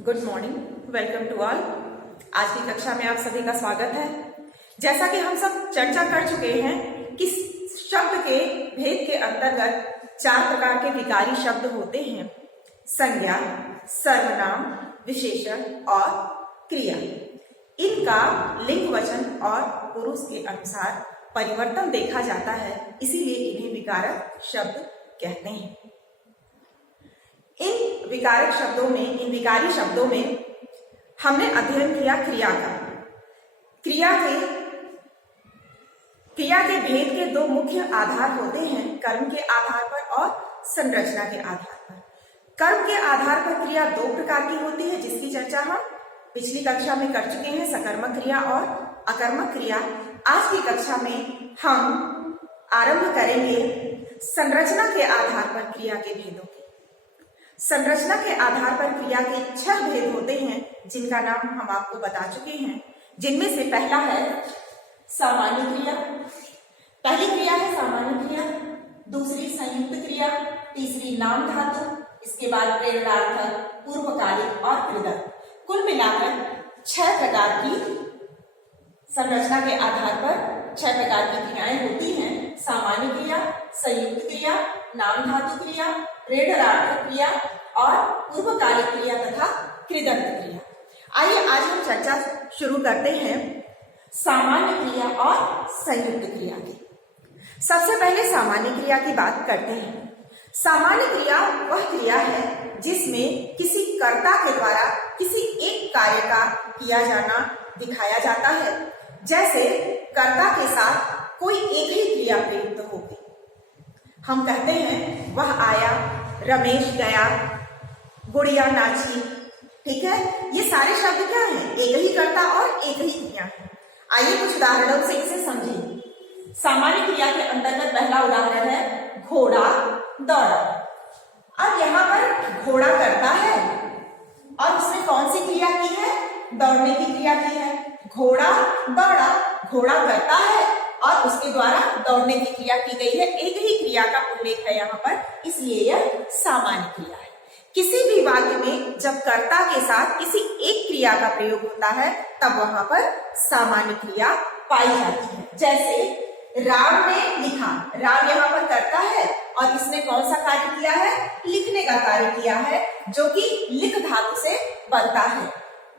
Good morning, welcome to all. आज की कक्षा में आप सभी का स्वागत है। जैसा कि हम सब चर्चा कर चुके हैं कि शब्द के भेद के अंतर्गत 4 प्रकार के विकारी शब्द होते हैं: संज्ञा, सर्वनाम, विशेषण और क्रिया। इनका लिंग वचन और पुरुष के अनुसार परिवर्तन देखा जाता है, इसीलिए इन्हें विकारक शब्द कहते हैं। इन विकारी शब्दों में हमने अध्ययन किया क्रिया का। क्रिया के भेद के 2 मुख्य आधार होते हैं: कर्म के आधार पर और संरचना के आधार पर। कर्म के आधार पर क्रिया 2 प्रकार की होती है, जिसकी चर्चा हम पिछली कक्षा में कर चुके हैं: सकर्मक क्रिया और अकर्मक क्रिया। आज की कक्षा में हम आरंभ करेंगे संरचना के आधार पर क्रिया के भेदों की। संरचना के आधार पर क्रिया के 6 भेद होते हैं, जिनका नाम हम आपको बता चुके हैं। जिनमें से पहला है सामान्य क्रिया। पहली क्रिया है सामान्य क्रिया, दूसरी संयुक्त क्रिया, तीसरी नाम धातु, इसके बाद प्रेरणार्थक, पूर्वकालिक और कृदंत। कुल मिलाकर 6 प्रकार की संरचना के आधार पर 6 प्रकार की क्रियाएं होती हैं: सामान्य क्रिया, संयुक्त क्रिया, नाम धातु क्रिया, प्रेरणार्थक क्रिया और पूर्वकालिक क्रिया तथा कृदंत क्रिया। आइए आज हम चर्चा शुरू करते हैं सामान्य क्रिया और संयुक्त क्रिया की। सबसे पहले सामान्य क्रिया की बात करते हैं। सामान्य क्रिया वह क्रिया है जिसमें किसी कर्ता के द्वारा किसी एक कार्य का किया जाना दिखाया जाता है। जैसे कर्ता के साथ कोई एक ही क्रिया प्रयुक्त होगी। हम कहते हैं वह आया, रमेश गया, गुड़िया नाची। ठीक है, ये सारे शब्द क्या हैं? एक ही कर्ता और एक ही क्रिया है। आइए कुछ उदाहरणों से इसे समझें। सामान्य क्रिया के अंतर्गत पहला उदाहरण है घोड़ा दौड़ा। अब यहाँ पर घोड़ा करता है और उसने कौन सी क्रिया की है? दौड़ने की क्रिया की है। घोड़ा दौड़ा, घोड़ा करता है और उसके द्वारा दौड़ने की क्रिया की गई है। एक ही क्रिया का उल्लेख है यहाँ पर, इसलिए यह सामान्य क्रिया है। किसी भी वाक्य में जब कर्ता के साथ किसी एक क्रिया का प्रयोग होता है, तब वहां पर सामान्य क्रिया पाई जाती है। जैसे राम ने लिखा, राम यहाँ पर करता है और इसने कौन सा कार्य किया है? लिखने का कार्य किया है, जो कि लिख धातु से बनता है।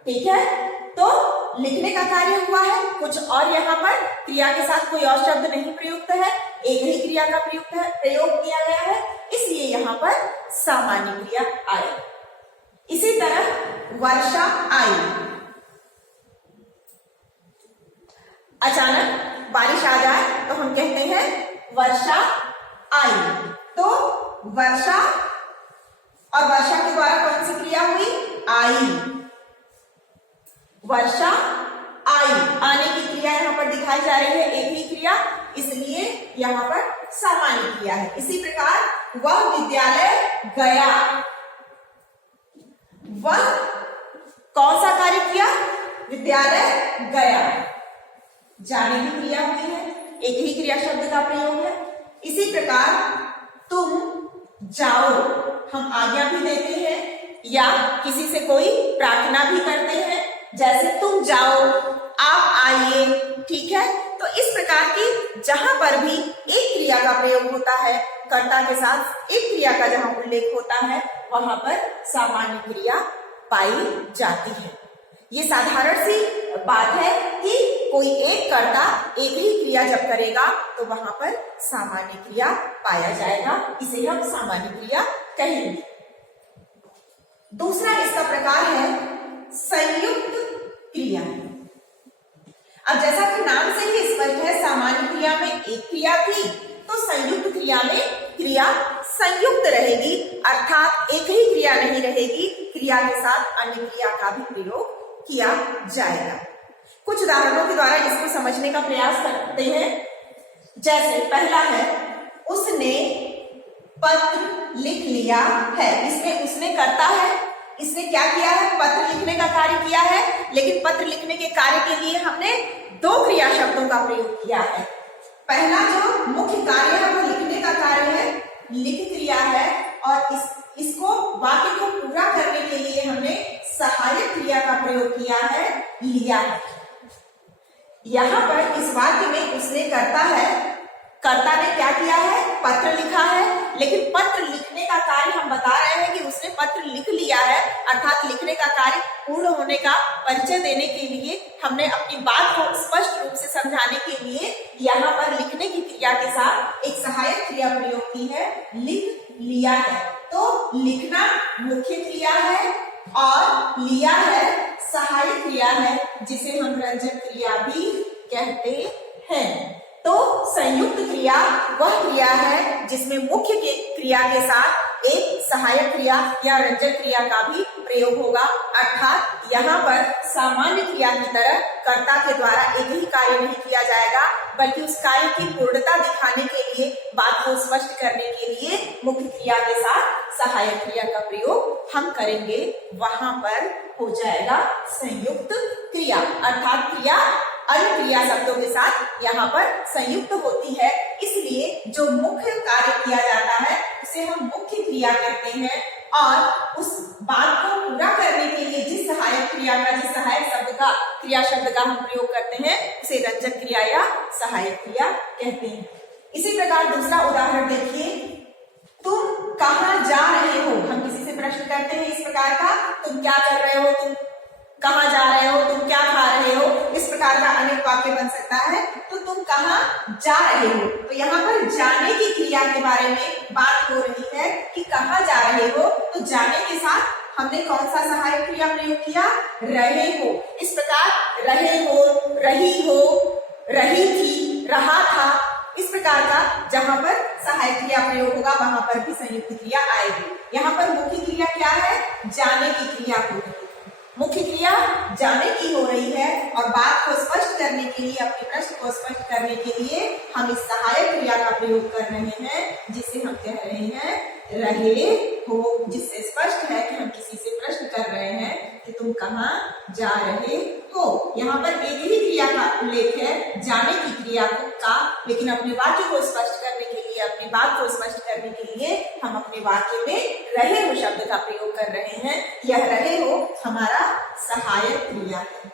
ठीक है, तो लिखने का कार्य हुआ है। कुछ और यहाँ पर क्रिया के साथ कोई और शब्द नहीं प्रयुक्त है, एक ही क्रिया का प्रयोग किया गया है, इसलिए यहाँ पर सामान्य क्रिया आई। इसी तरह वर्षा आई। अचानक बारिश आ जाए तो हम कहते हैं वर्षा आई। तो वर्षा और वर्षा के द्वारा कौन सी क्रिया हुई? आई। वर्षा आई, आने की क्रिया यहाँ पर दिखाई जा रही है, एक ही क्रिया, इसलिए यहाँ पर सामान्य क्रिया है। इसी प्रकार वह विद्यालय गया। वह कौन सा कार्य किया? विद्यालय गया, जाने की क्रिया हुई है, एक ही क्रिया शब्द का प्रयोग है। इसी प्रकार तुम जाओ, हम आज्ञा भी देते हैं या किसी से कोई प्रार्थना भी करते हैं, जैसे तुम जाओ, आप आइए। ठीक है, तो इस प्रकार की जहां पर भी एक क्रिया का प्रयोग होता है, कर्ता के साथ एक क्रिया का जहां उल्लेख होता है, वहां पर सामान्य क्रिया पाई जाती है। ये साधारण सी बात है कि कोई एक कर्ता एक ही क्रिया जब करेगा तो वहां पर सामान्य क्रिया पाया जाएगा, इसे हम सामान्य क्रिया कहेंगे। दूसरा इसका प्रकार है संयुक्त क्रिया। अब जैसा कि नाम से ही स्पष्ट है, सामान्य क्रिया में एक क्रिया थी, तो संयुक्त क्रिया में क्रिया संयुक्त रहेगी, अर्थात एक ही क्रिया नहीं रहेगी, क्रिया के साथ अन्य क्रिया का भी प्रयोग किया जाएगा। कुछ उदाहरणों के द्वारा इसको समझने का प्रयास करते हैं। जैसे पहला है उसने पत्र लिख लिया है। इसमें उसने करता है, इसने क्या किया है? पत्र लिखने का कार्य किया है, लेकिन पत्र लिखने के कार्य के लिए हमने 2 क्रिया शब्दों का प्रयोग किया है। पहला जो मुख्य कार्य है वो लिखने का कार्य है, लिख क्रिया है, और इसको वाक्य को पूरा करने के लिए हमने सहायक प्रयोग किया है, लिया है। यहाँ पर इस वाक्य में उसने कर्ता ने क्या किया है, पत्र लिखा है, लेकिन पत्र लिखने का कार्य हम बता रहे हैं कि उसने पत्र लिख लिया है, अर्थात लिखने का कार्य पूर्ण होने का परिचय देने के लिए हमने अपनी बात को स्पष्ट रूप से समझाने के लिए यहाँ पर लिखने की क्रिया के साथ एक सहायक क्रिया प्रयोग की है, लिख लिया है। तो लिखना मुख्य क्रिया है और लिया है सहायक क्रिया है, जिसे हम रंजक क्रिया भी कहते हैं। तो संयुक्त क्रिया वह क्रिया है जिसमें मुख्य क्रिया के साथ एक सहायक क्रिया या रंजक क्रिया का भी प्रयोग होगा, अर्थात यहाँ पर सामान्य क्रिया की तरह कर्ता के द्वारा एक ही कार्य नहीं किया जाएगा, बल्कि उस कार्य की पूर्णता दिखाने के लिए, बात को स्पष्ट करने के लिए मुख्य क्रिया के साथ सहायक क्रिया का प्रयोग हम करेंगे। वहां पर हो जाएगा संयुक्त क्रिया, अर्थात क्रिया अन्य क्रिया शब्दों के साथ यहाँ पर संयुक्त होती है, इसलिए जो मुख्य कार्य किया जाता है उसे हम मुख्य क्रिया कहते हैं, और उस बात को पूरा करने के लिए जिस सहायक शब्द का क्रिया शब्द का हम प्रयोग करते हैं उसे रंजक क्रिया या सहायक क्रिया कहते हैं। इसी प्रकार दूसरा उदाहरण देखिए, तुम कहाँ जा रहे हो। हम किसी से प्रश्न करते हैं इस प्रकार का, तुम क्या कर रहे हो, तुम कहाँ जा रहे हो, तुम क्या खा रहे हो, इस प्रकार का अनेक वाक्य बन सकता है। तो तुम कहाँ जा रहे हो, तो यहाँ पर जाने की क्रिया के बारे में बात हो रही है कि कहाँ जा रहे हो। तो जाने के साथ हमने कौन सा सहायक क्रिया प्रयोग किया, रहे हो। इस प्रकार रहे हो, रही हो, रही थी, रहा था, इस प्रकार का जहां पर सहायक क्रिया प्रयोग होगा वहां पर भी संयुक्त क्रिया आएगी। यहाँ पर मुख्य क्रिया क्या है, जाने की क्रिया हो रही है, मुख्य क्रिया जाने की हो रही है, और बात को स्पष्ट करने के लिए, अपने प्रश्न को स्पष्ट करने के लिए हम इस सहायक क्रिया का प्रयोग कर रहे हैं, जिसे हम कह रहे हैं रहे हो, जिससे स्पष्ट है कि हम किसी से प्रश्न कर रहे हैं कि तुम कहाँ जा रहे हो। यहाँ पर एक ही क्रिया का उल्लेख है, जाने की क्रिया का, लेकिन अपने वाक्य को स्पष्ट करने के लिए, अपनी बात को स्पष्ट करने के लिए हम अपने वाक्य में रहे हो शब्द का प्रयोग कर रहे हैं। यह रहे हो हमारा सहायक क्रिया है।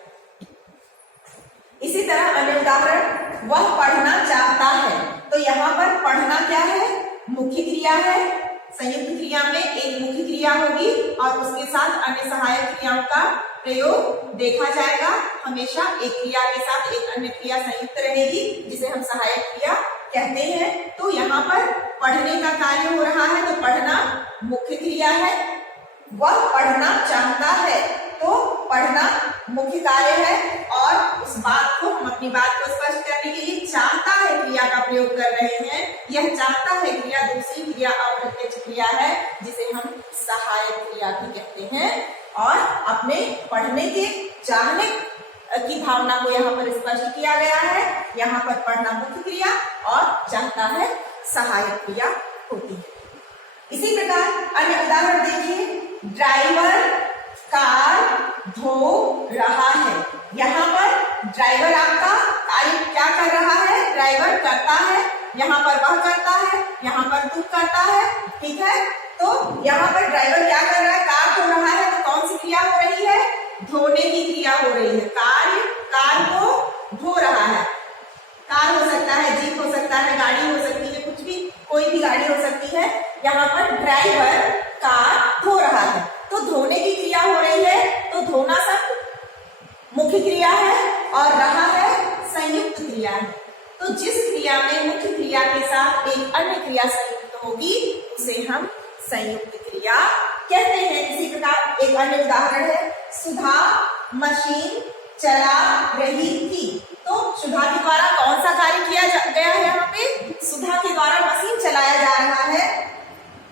इसी तरह अन्य उदाहरण, वह पढ़ना चाहता है। तो यहाँ पर पढ़ना क्या है, मुख्य क्रिया है। संयुक्त क्रिया में एक मुख्य क्रिया होगी और उसके साथ अन्य सहायक क्रियाओं का प्रयोग देखा जाएगा। हमेशा एक क्रिया के साथ एक अन्य क्रिया संयुक्त रहेगी, जिसे हम सहायक क्रिया कहते हैं। तो यहाँ पर पढ़ने का कार्य हो रहा है, तो पढ़ना मुख्य क्रिया है। वह पढ़ना चाहता है, तो पढ़ना मुख्य कार्य है, और उस बात को, हम अपनी बात को स्पष्ट करने के लिए चाहता है क्रिया का प्रयोग कर रहे हैं। यह चाहता है क्रिया दूसरी क्रिया अप्रत्यक्ष क्रिया है, जिसे हम सहायक क्रिया भी कहते हैं, और अपने पढ़ने के चाहने की भावना को यहाँ पर स्पष्ट किया गया है। यहाँ पर पढ़ना मुख्य क्रिया और चाहता है सहायक क्रिया होती है। इसी प्रकार अन्य उदाहरण देखिए, ड्राइवर कार धो रहा है। यहाँ पर ड्राइवर आपका कार्य क्या कर रहा है, ड्राइवर करता है, यहाँ पर वह करता है, यहाँ पर तुम करता है, ठीक है। तो यहाँ पर ड्राइवर क्या कर रहा है, कार धो रहा है, तो कौन सी क्रिया हो रही है, धोने की क्रिया हो रही है। कार को धो रहा है। कार हो सकता है, जीप हो सकता है, गाड़ी हो सकती है, कुछ भी, कोई भी गाड़ी हो सकती है। यहाँ पर ड्राइवर कार धो रहा है, तो धोने की क्रिया हो रही है। तो धोना सब मुख्य क्रिया है और रहा है संयुक्त क्रिया है। तो जिस क्रिया में मुख्य क्रिया के साथ एक अन्य क्रिया संयुक्त होगी उसे हम संयुक्त क्रिया कहते हैं। इसी प्रकार एक अन्य उदाहरण है, सुधा मशीन चला रही थी। तो सुधा के द्वारा कौन सा कार्य किया गया है, यहाँ पे सुधा के द्वारा मशीन चलाया जा रहा है।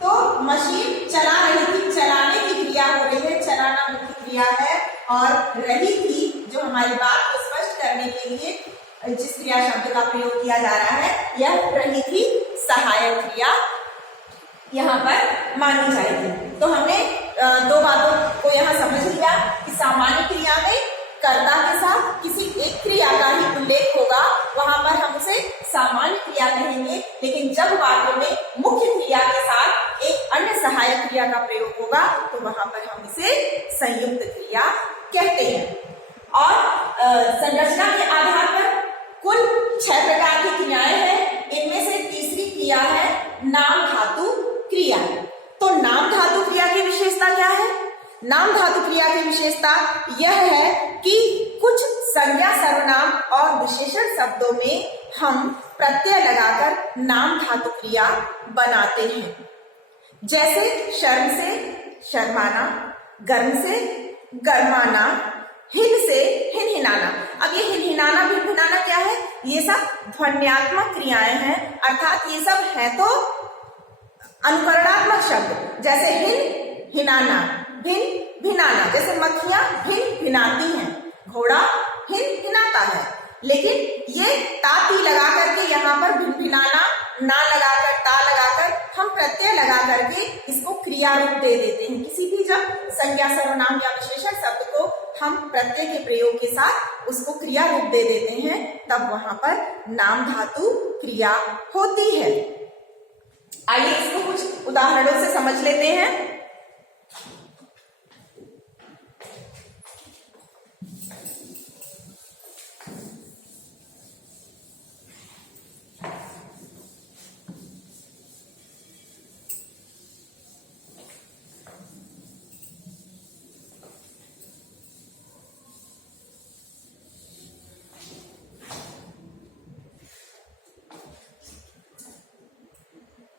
तो मशीन चला रही थी, चलाने की क्रिया हो रही है, चलाना मुख्य क्रिया है, और रही थी जो हमारी बात को स्पष्ट करने के लिए जिस क्रिया शब्द का प्रयोग किया जा रहा है, यह रही थी सहायक क्रिया यहाँ पर मानी जाएगी। तो हमने दो बातों को यहाँ समझ लिया कि सामान्य क्रिया में कर्ता के साथ किसी एक क्रिया का ही उल्लेख होगा, वहां पर हम उसे सामान्य क्रिया कहेंगे। लेकिन जब वाक्य में मुख्य क्रिया के साथ एक अन्य सहायक क्रिया का प्रयोग होगा तो वहां पर हम इसे संयुक्त क्रिया कहते हैं। और संरचना के आधार पर कुल 6 प्रकार की क्रियाएं हैं। इनमें से तीसरी क्रिया है नाम धातु क्रिया। तो नाम धातु क्रिया की विशेषता क्या है? नाम धातु क्रिया की विशेषता यह है कि कुछ संज्ञा सर्वनाम और विशेषण शब्दों में हम प्रत्यय लगाकर नाम धातु क्रिया बनाते हैं। जैसे शर्म से शर्माना, गर्म से गरमाना, हिन से हिनहिनाना। अब ये हिनहिनाना भिनभिनाना क्या है? ये सब ध्वन्यात्मक क्रियाएं हैं, अर्थात ये सब है तो अनुकरणात्मक शब्द। जैसे हिन हिनाना, भिन भिनाना। जैसे मक्खियां भिन भिनाती हैं, घोड़ा हिन हिनाता है। लेकिन ये ताती लगा करके यहाँ पर भिन भिनाना ना लगाकर ता लगाकर हम प्रत्यय लगा करके इसको क्रिया रूप दे देते हैं। किसी भी जब संज्ञा सर्वनाम या विशेषण शब्द को हम प्रत्यय के प्रयोग के साथ उसको क्रिया रूप दे देते हैं, तब वहां पर नाम धातु क्रिया होती है। आइए इसको कुछ उदाहरणों से समझ लेते हैं।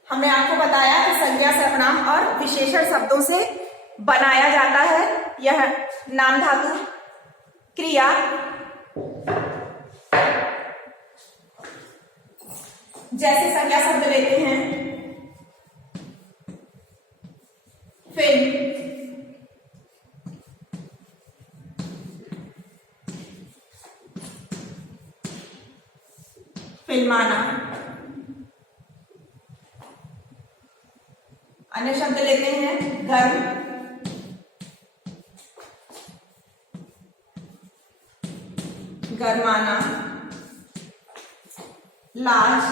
हमने आपको बताया कि संज्ञा सर्वनाम और विशेषण शब्दों से बनाया जाता है यह नाम धातु क्रिया। जैसे संज्ञा शब्द लेते हैं फिल्म, फिल्माना। अन्य शब्द लेते हैं गर्म, गरमाना, लाज,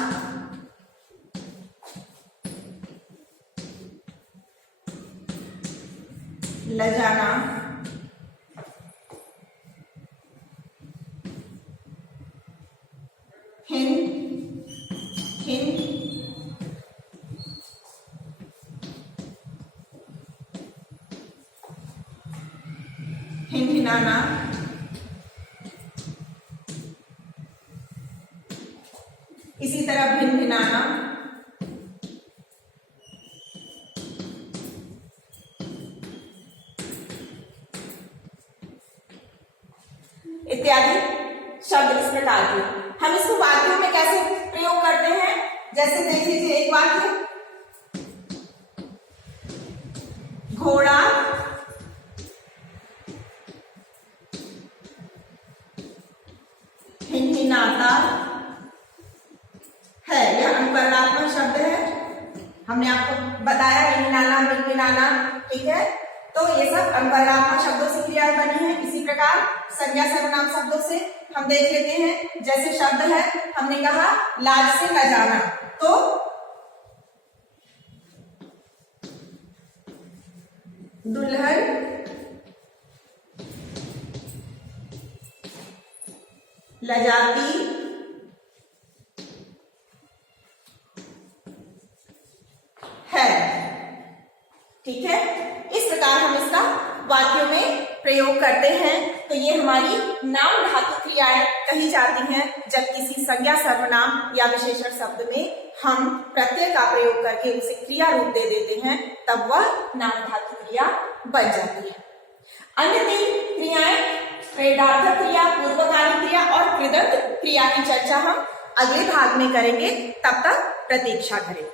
लजाना, हिन हिन, हिनहिनाना, इसी तरह भिनभिनाना, इत्यादि शब्द इस प्रकार के। हम इसको वाक्यों में कैसे प्रयोग करते हैं? जैसे देख लीजिए एक वाक्य, घोड़ा हिनहिनाता है। यह अनुकरणात्मक शब्द है। हमने आपको बताया हिनहिनाना, भिनभिनाना, ठीक है। तो ये सब अनुकरणात्मक शब्दों से क्रिया बनी है। इसी प्रकार संज्ञा सर्वनाम शब्दों से हम देख लेते हैं। जैसे शब्द है, हमने कहा लाज से लजाना, तो दुल्हन लजाती है, ठीक है। इस प्रकार हम इसका वाक्यों में प्रयोग करते हैं। तो ये हमारी नाम धातु क्रियाएं कही जाती हैं जब किसी संज्ञा सर्वनाम या विशेषण शब्द में हम प्रत्यय का प्रयोग करके उसे क्रिया रूप दे देते हैं, तब वह नाम धातु क्रिया बन जाती है। अन्य 3 क्रियाएं प्रेरणार्थक क्रिया, पूर्वकालिक क्रिया और कृदंत क्रिया की चर्चा हम अगले भाग में करेंगे। तब तक प्रतीक्षा करें।